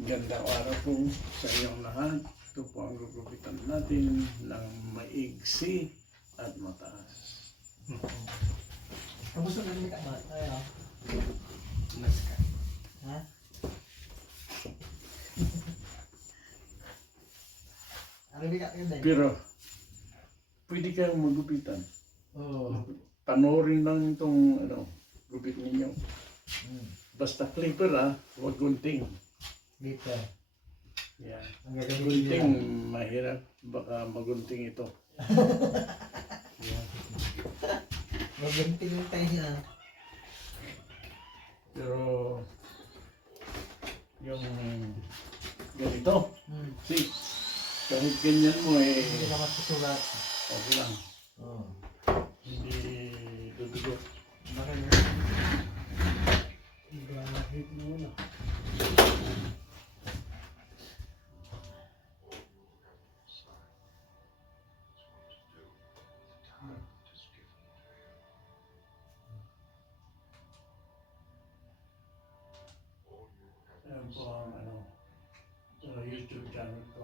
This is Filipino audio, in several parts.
Gandang araw po sa iyong lahat. Ito po ang gugupitan natin ng maigsi at mataas. Kamusta na rin ka ba? Tayo. Naska. Ha? Ano rin ka din? Pero, pwede kayong magupitan. Oo. Panoorin lang itong gupit ninyo. Hmm. Basta clipper huwag gunting. Dito. Yan. Ang gagawin Gunting, nila. mahirap. Baka magunting ito. Yan. Magunting yung tayo niya. Pero, yung ganito, see, kahit ganyan mo Hindi na masusulat. okay lang. Oo. Hindi dudugo. Bakit? Bahit na wala. Ayan po ang YouTube channel ko.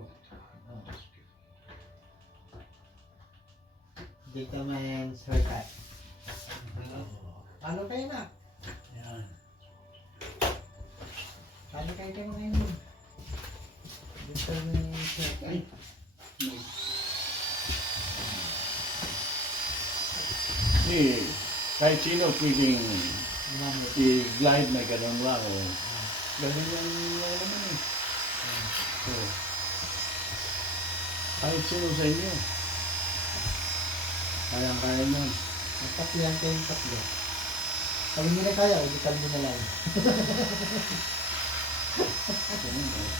Dito may shortcut. Ano kayo na? Ayan. Paano kayo ngayon? Dito may shortcut. Ay. Kahit sino pwedeng Gumamit. i-glide na gano'n lang. Ganun lang naman eh. So, kahit sino sa inyo. Kaya nun. Magpapilihan kayong tatlo. Pag hindi na kaya, ulitan mo na lang. Ganun eh.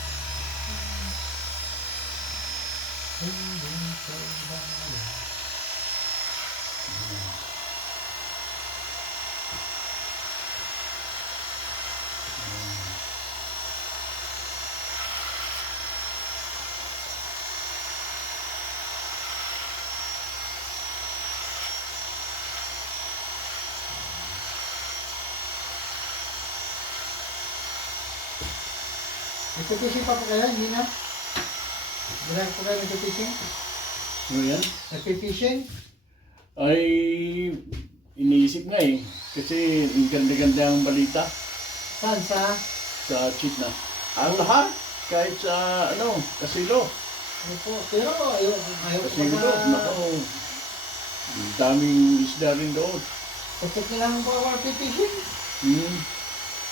Nagpipishing pa po kayo? Hindi na? Wala po kayo nagpipishing? Ano yan? Nagpipishing? Ay, iniisip nga eh. Kasi ang ganda-ganda ang balita Saan? Sa? sa cheat na. Ang lahat, kahit sa kasilo. Ano po? Pero ayaw ko Kasilo doon, nako. Ang daming isda rin doon. Pacheck na lang po ako nagpipishing.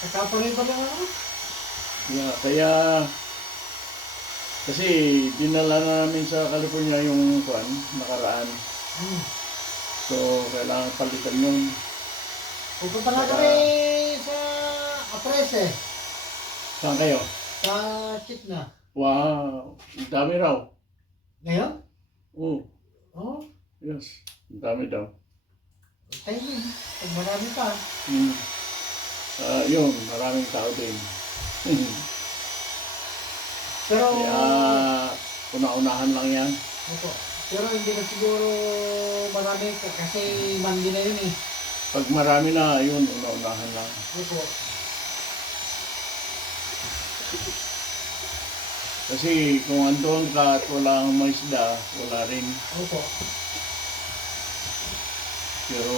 Nakaparay pa lang ako. Yeah, kaya kasi dinala namin sa California yung nakaraan. So, kailangan palitan yun. Pupunta na kami sa Aprese. Saan kayo? Sa Chitna. Wow, ang dami raw. Ngayon? Oh, Oo. yes, ang dami daw. Timing. Pag marami pa. Yun, maraming tao din. Pero, Kaya, una-unahan lang yan. opo. Pero hindi na siguro marami kasi mandi na yun eh. Pag marami na, yun, una-unahan lang. Opo. Kasi kung andun ka at walang may isda, wala rin. Opo. Pero,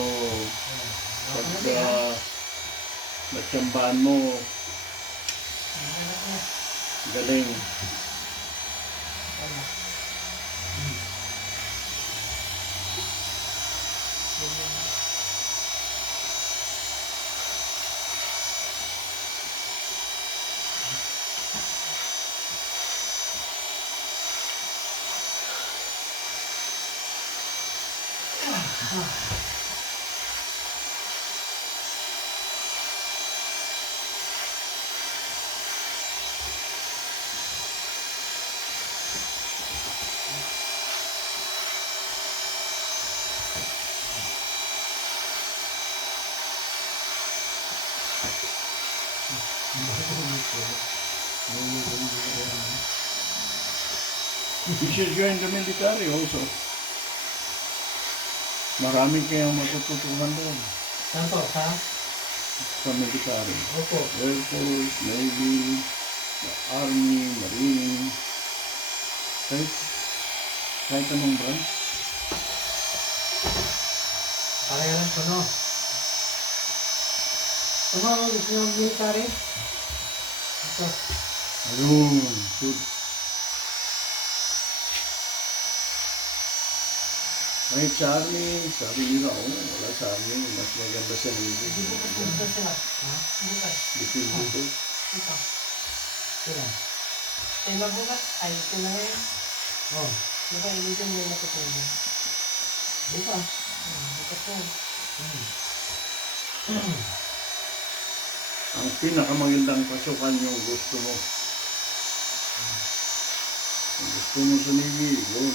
pag Ayan. natsambahan mo, galing. You should join the military also. Marami kayong matututuhan doon Saan po? sa military. Opo. Air Force, Navy, Army, Marine, kahit anong branch. Pareha lang po, no? Tumawag gusto nyo military? Ito. Ayun, good. Kahit sa Army, sabi nila, wala sa Army, mas maganda sa Navy. Ito sila. Ha? Bukas. Depende ko. Ito. Sila. Sila bukas. Ay, sila ngayon. Oh. Diba, ilitin mo na tutulong. Bukas. Bukas yan. Ang pinakamagandang pasukan yung gusto mo. Kung gusto mo sa Navy, yun.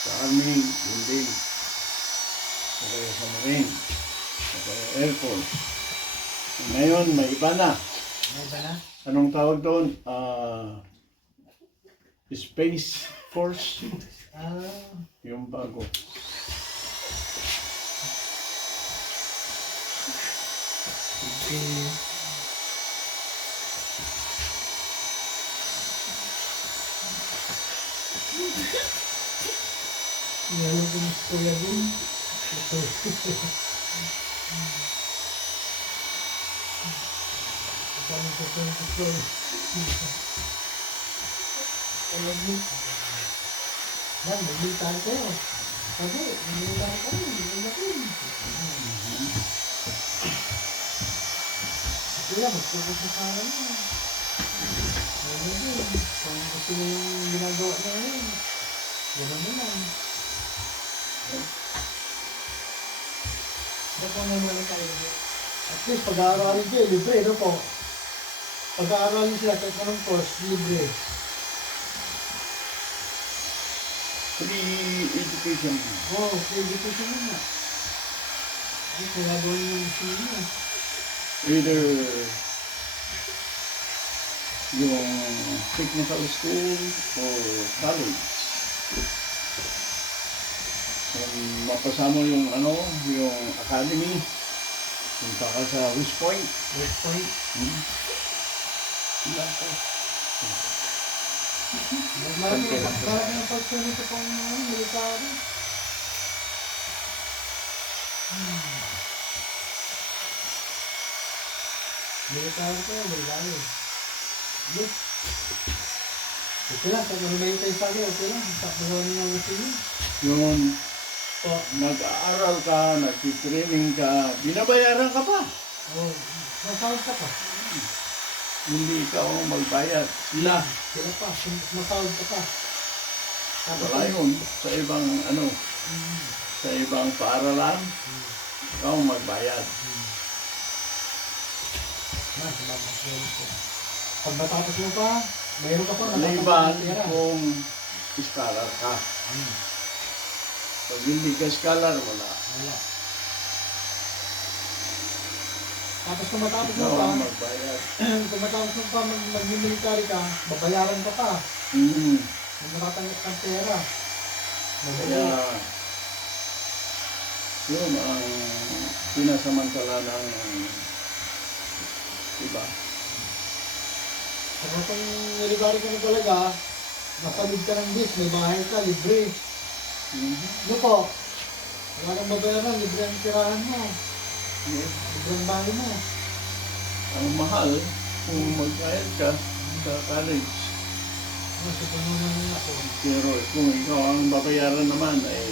Sa Army, yun din. O kaya sa Marine. O kaya Air Force. Ngayon, may iba na. May ba na? Anong tawag doon? Space Force. Yung bago. Okay. Meron ko ng kuya din. Ito. Kasama ko sa ito. Alam mo. Yan, magbintan kayo. Sabi, magbintan kayo. Magbintan. Kaya, magpupunta sa akin mo. Ayun din. Kung gusto mo yung ginagawa na yun. Ganun mo lang. Dapat may mga tayo. At least pag-aaralin kayo, libre, no po? Pag-aaralin sila kahit anong course, libre. Free education. Oo, free education mo na. Ay, kaya gawin yung gusto mo. Either yung technical school or college. Kung mapasama yung yung academy, punta ka sa West Point. West Point. Sila ko. Marami ng opportunity pang military. Military ko, military. Yes. Okay lang, pag may tayo sa akin, okay lang. Tapos naman yung gusto niyo. Yun, nag-aaral ka, nag-training ka, binabayaran ka pa. Oo, masahod ka pa. Hindi ikaw ang magbayad. Sila. Sila pa, masahod ka pa. Wala yun. Sa ibang sa ibang paaralan, ikaw ang magbayad. Mas, pag matapos mo pa, mayroon ka pa. Maliban kung scholar ka. Pag hindi ka scholar, wala. Wala. Tapos kung matapos mo Ikaw pa, ang magbayad. kung matapos mo pa mag-military ka, babayaran ka pa. Kung matatanggap kang pera. Kaya, yun ang pinasamantala ng iba. Kung kung military ka na talaga, nasalid ka ng bis, may bahay ka, libre. Ano po? Wala kang babayaran, libre ang tirahan mo. Yes. Libre ang bahay mo. Ang mahal, kung magbayad ka sa college. Sa panunan ako. Pero kung ikaw ang babayaran naman, ay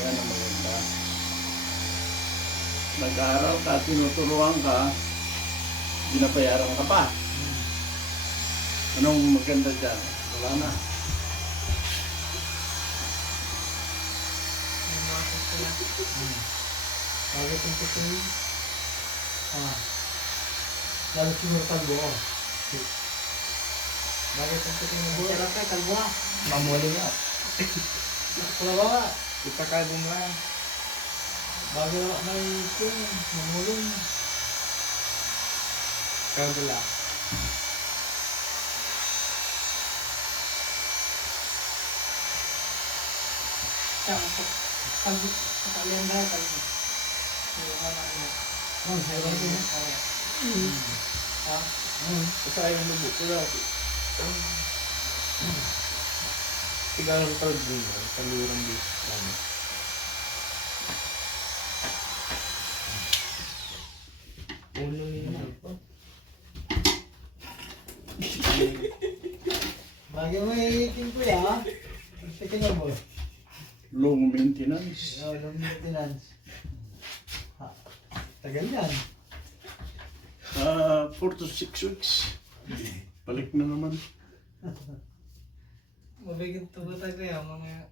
yan ang maganda. Nag-aaral ka, tinuturuan ka, binabayaran ka pa. Anong maganda dyan? Wala na. May mga sila. Bakit yung gusto yun? Lalo siguro kalbo ko. Bakit yung gusto yung buhay? Pero kay kalbuha. Mamuli nga. Kalawa, Kita kalbo mo lang. bagay na may kung mamulong. Kalbula. Kalbo. Sa kalendar, kalbo. Yung mga ano. Sayang din. Ha? Kasi ayaw mo buko dati. Tiga ang tawag din mo. Talurang di. Ulo niya. Bagay mo iitin ko ya. Sige na mo. Low maintenance. Long maintenance. Ha, tagal yan. 4 to 6 weeks. Balik na naman. Mabigit to ba tayo kaya mga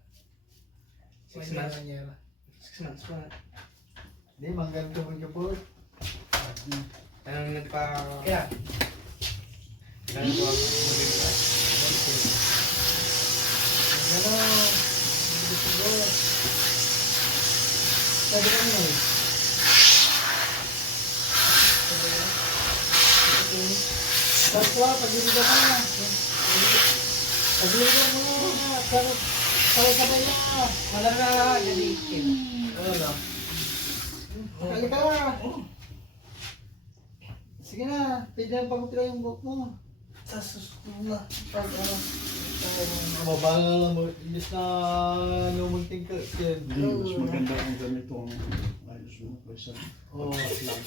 6 months. 6 months pa. Hindi, manggal ko mo po. Ang nagpa... Kaya. Kaya ko ako mabigit. Ano? Gusto ko. Sabi ka nyo eh. Tatwa, pag-ibig ka na. Pag-ibig ka mo. Sabay-sabay na. Wala na jadi ikin. Ano? Kali ka na. Sige na, pwede na pagpila yung buhok mo. Sa susunod na. Pag mabala na lang mo, imbis na lumunting ka. Hindi, mas maganda kung ganito ang ayos mo kaysa Oo, lang.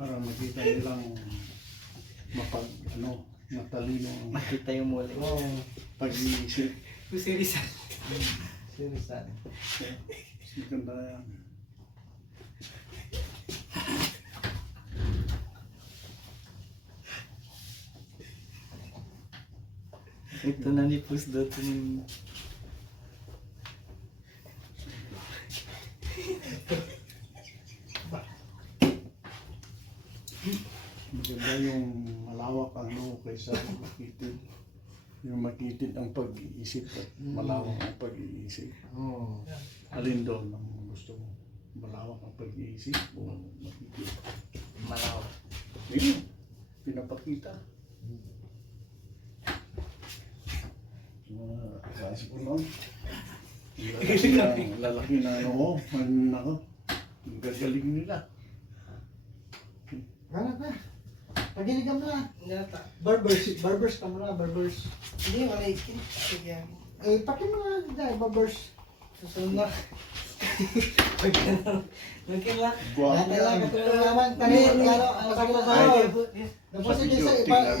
para makita nilang matalino ang Makita yung muli. Oo, pag-iisip. Kusirisan. seriously. Mas maganda yan. Ito na ni Pusdot yung... Maganda yung malawak ang noo kaysa makitid. Yung makitid ang pag-iisip at malawak ang pag-iisip. Oo. Alin doon ang gusto mo? Malawak ang pag-iisip o makitid? Malaw. Yun, pinapakita. Kasi po noon, lalaki na noo, ako, gagaling nila. Ganap na. Pagilig ka muna. Nata. Barbers ka muna, barbers. Hindi, wala ikin. Sige. Eh, pati mga dahil barbers. Susunod na. Mungkin lah. Buwak Ano lang, yan. katulad naman. Kanina, ano sa mga sa'yo. Tapos sige,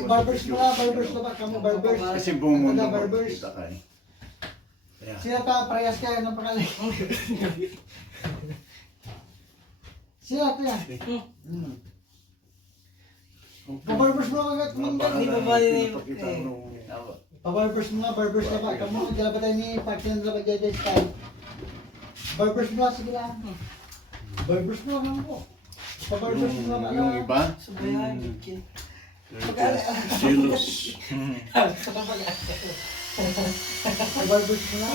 barbers mo na, barbers na ba? Kamu barbers. Kasi buong mundo Taga barbers. makikita ka eh. Kaya, Sino ka? Parehas ka, anong pangalan? Sino ka yan? Pa-barbers mo agad mga kumanda. Hindi pangalan pa ba na yun pinapakita eh. nung Pa-barbers mo nga, barbers na ba? Kamu, dala ba tayo ni Parkinan na ba dyan style? Barbers mo, sige lang. Barbers mo, ano po? Pa-barbers mo nga ba? yung iba, Subayan, ikin. jealous. Pa-barbers mo nga.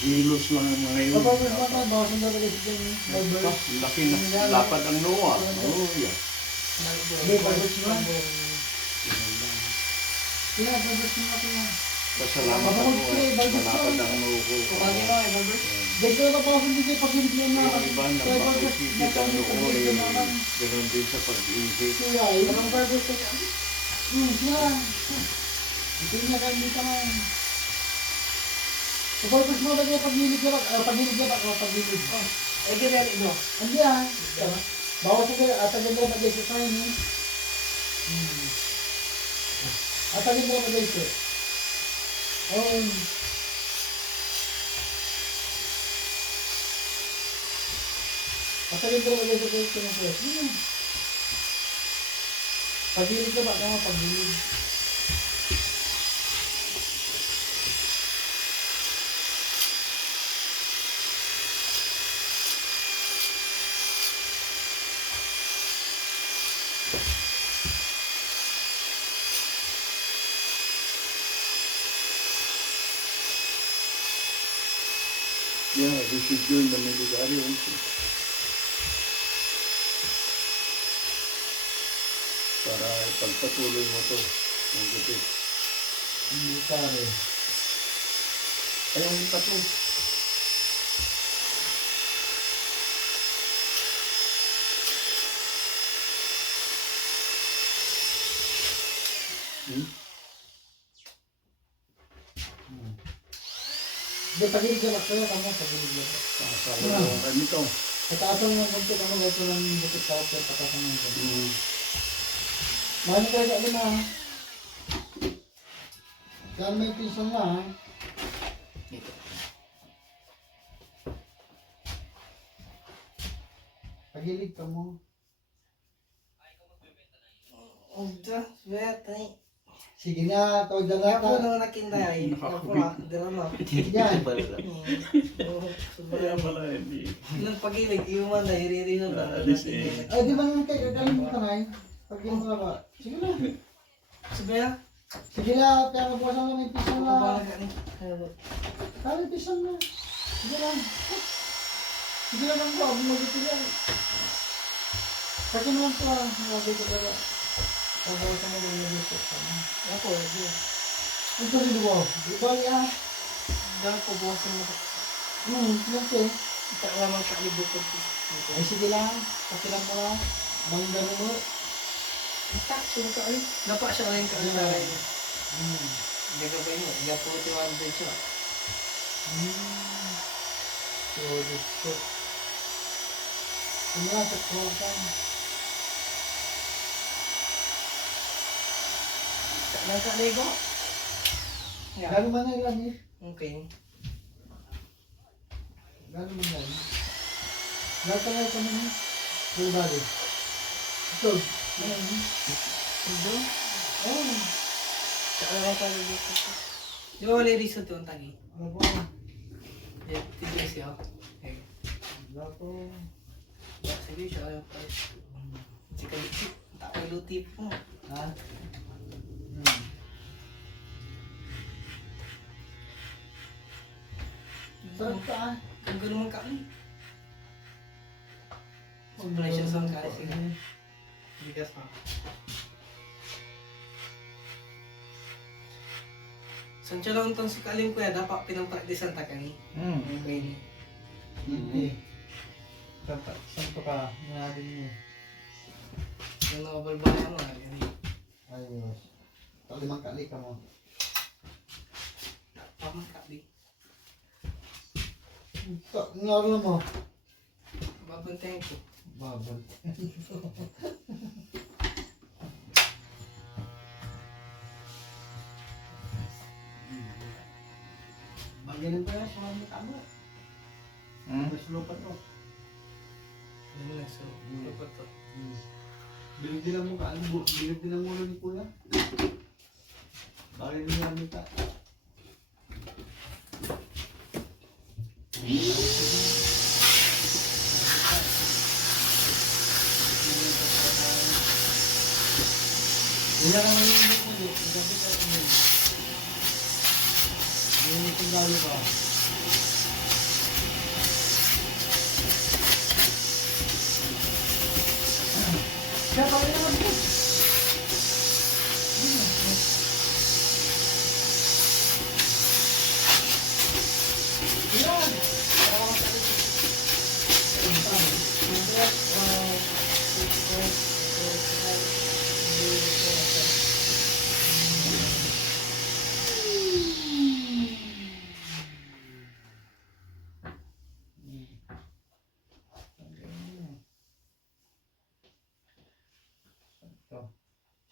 Jealous lang ang mga yun. Pa-barbers mo nga, bawasan daw ba dyan ni barbers? Laki na, lapad ang noo. Oh, yeah. Hindi, barbers mo nga. Kaya, barbers mo nga kaya. Pasalamat ako. Malapad ang noo ko. Kumagi mo, eh, barbers. Dito na bawasan dito yung pag-ibig mo nga. Yung iba na Kaya barbers, makikita ang noo pag-ibig mo eh. naman. Ganon din sa pag-iisip. Kaya, yung barbers ka. Siya. Ito yung nakamit ka man. Pag-barbers mo ba kaya pag-ibig ka ba? Pag-ibig ka ba? Pag-ibig. Eh, di ba ito? Hindi ah. Bawas ka at agad mo mag-isip tayo ni. At agad mo mag-isip. Oh. At agad mo mag-isip tayo sa mga pwes. Pag-ibig ka ba? Kaya pag-ibig. Yeah, this is doing the military also. Para pagpatuloy mo to. Ang gupit. Hindi ka rin. Ayaw yung tato. Hindi, pag-ibig ka lakso, tama, pag-ibig ka. Kasama ko kami to. Patasan mo ng ganito, ano, gato ng bukit sa opera, patasan mo ng ganito. Mahal ka rin ano na, ha? Dahil may pinsan na, ha? Pagilig ka mo. Udah, betay. Sige na, tawag na lahat, Ako ha? nang nakinday. Ako na, drama. Yan. Kaya pala hindi. Nang pagilig, iwan na, iriri na ba? Alis eh. Ay, di ba naman kayo, galing mo kanay? Pag yung mga ba? Sige na. Sabi na, Sige na, kaya magbuwasan na may pinsan ako na. ba na gani? Kaya may pinsan na. Sige lang. Sige lang ang buwag, mag-ito yan. Kasi naman ito, ha? Nalagay ko talaga. Pagbawasan mo yung nalito. Ako, hindi. Ito rin mo. Di ba niya? Dahil po buwasan mo. Sige. Ito lamang kalibukod. Ay, sige lang. Pakilang mo lang. Banggan mo. Takso ka ay. Dapat siya rin kaalala. Gagabay mo. Gapo ito ang din siya. So, gusto. Kumula sa program. Nang kaligo. Gano'n man na ilan eh? Okay. Gano'n man na ilan? Lahat ka nga kami niya. Pero bali. Ito. Ito? Oh. Saka lang kalibukod. Di ba wala yung reason ito ang tagi? Ano po? Tigil siya. Okay. Wala po. Sige, siya ayaw pa. Sige, takay luti po. Ha? Sarap ka ah. Ang gano'n man kami. Sobrang siya sa kaya. Sige. Bigas pa. Sancho lang itong sukaling ko ya, dapat pinang-practice ang takani. Okay. Hindi. Santo ka. Nanadin mo. Yung nakabalbaya mo, gani. Ayos. Limang kali ka mo. Pamakali. Ngaro na mo. Babantayan ko. Babal. Magaling pa yan. Mga tama. Mas lupa to. Yun na, so, ito pa to. Bilig din ang mukha. Bilig din ang ulo ni kuya. Bakit hindi namin ta? Wala ka naman yung ulo. Gabi ka ulo. Hindi kung galo ka. Kaya pa rin naman po. Yan!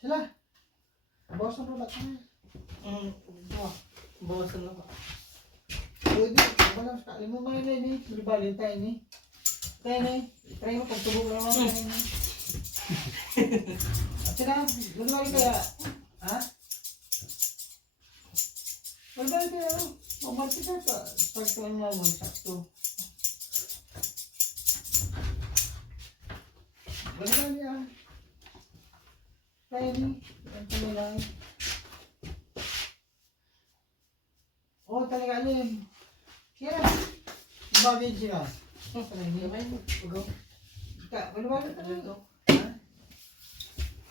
Sila. Bawas na ba ka? Ito, bawasan na ba? Pwede. Walang sakali mo mga ini. Balibalin tayo ni. Tayo ni. Try mo pagtubog lang ako tayo ni. At sila, balibalin kaya. Ha? Balibalin kaya. Mamarti ka ka. Pag ka lang naman. Sakto. Balibalin ya. Tayo ni. Ang tuloy lang. Oh, talaga alin. Kaya, ibabin siya. Gamay mo, ugaw. Wala ka Ano ito? ha?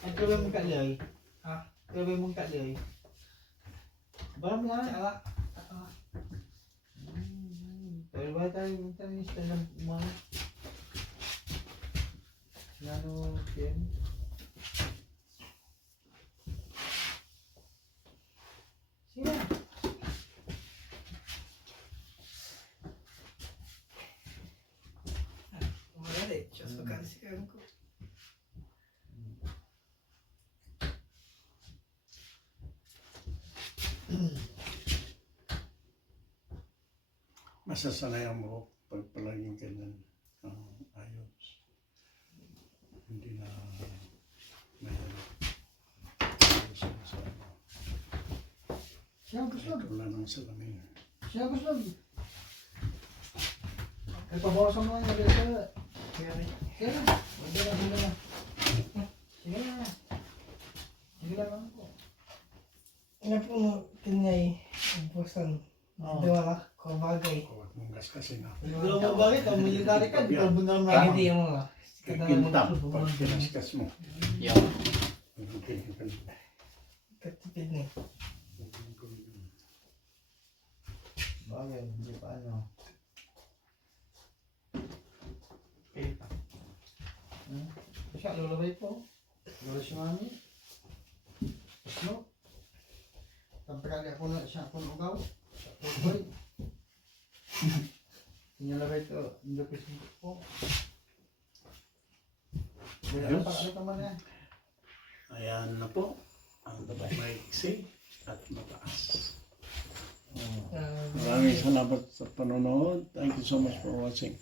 Ang tuloy mong kalay. Ha? Tuloy mong kalay. Baram na. Tsaka, Pero ba tayo yung tanis tayo ng mga Nano, yan. Masasanayan mo pag palaging ganyan. Ayos. Hindi na may ayos sa ano. Siya gusto. Ito na ng salamin. Siya gusto. Ipabawasan mo nga yung resa. Kaya rin. Sige na. Sige na. Sige na. Sige na. Sige lang lang po. Ano po mo, tingay, ubusan. Oo. Dawala, kubagay. Huwag mong gaskasin na. Hindi mo bakit? Ang military ka. Di ka bunda naman. Kaya hindi mo nga. Kikintab pag kinaskas mo. Yaw. Katipid niya. Bagay. Hindi pa ano. Siya, lulabay po. Lulabay si mami. Snow. Tampakali ako na siya akong ugaw. Tuloy. Nilalabay ko. Hindi ko siya po. Ganyan pa kami naman yan. Ayan na po. Ang maiksi at mataas. Maraming salamat sa panonood. Thank you so much for watching.